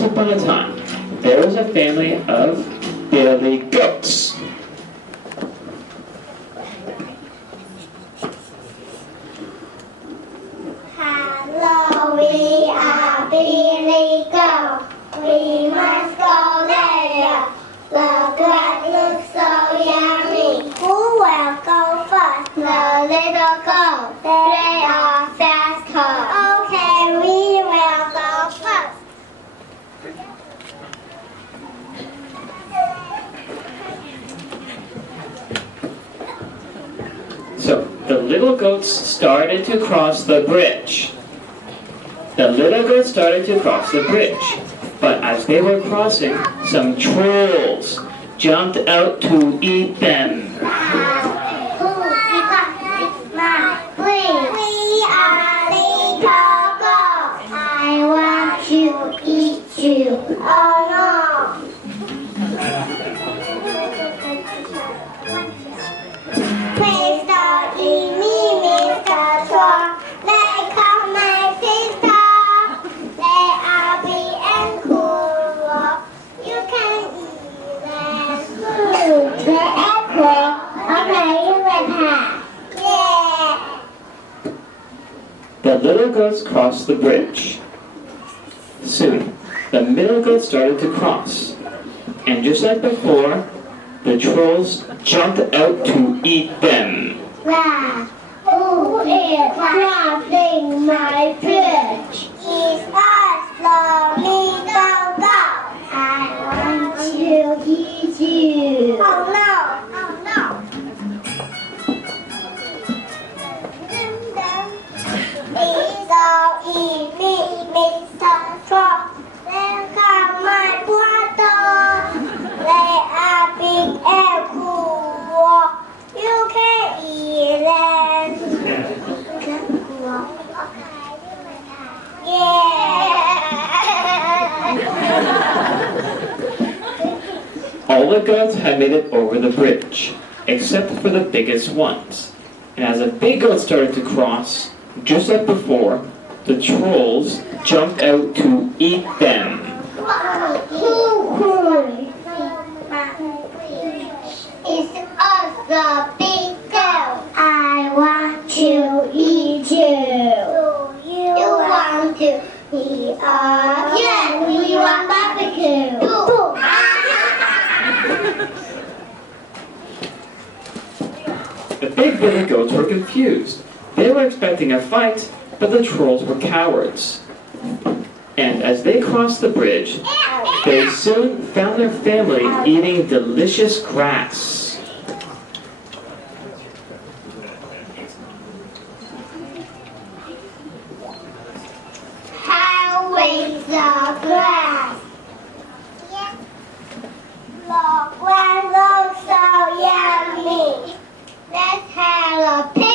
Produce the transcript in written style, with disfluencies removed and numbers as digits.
Once upon a time, there was a family of billy goats. Hello, we are Billy Goat. We must go there. The grass looks so yummy. Who will go first? The little goat. They are faster. Okay, we will go first. So the little goats started to cross the bridge. The little goats started to cross the bridge. But as they were crossing, some trolls jumped out to eat them. We are little goats. I want to eat you. Oh no. Please don't eat me, Mr. Troll. They call my sister. They are big and cool. You can eat them. They are cool. Okay, you can have. Yeah. The little goats crossed the bridge. Soon, the middle goat started to cross. And just like before, the trolls jumped out to eat them. Wow. Who is crossing my bridge? It's us, the little goat. I want to eat you. Oh no! Oh no! Please don't eat me, Mr. Troll. They come my water. They are big and cool. You can eat them. Yeah. All the goats had made it over the bridge, except for the biggest ones. And as the big goat started to cross, just like before, the trolls jumped out to eat them. It's us, the big goat. I want to eat you. You want to eat us? Yes, we want barbecue. The big billy goats were confused. They were expecting a fight, but the trolls were cowards. And as they crossed the bridge, they soon found their family eating delicious grass. How is the grass? The grass looks so yummy. Let's have a picnic.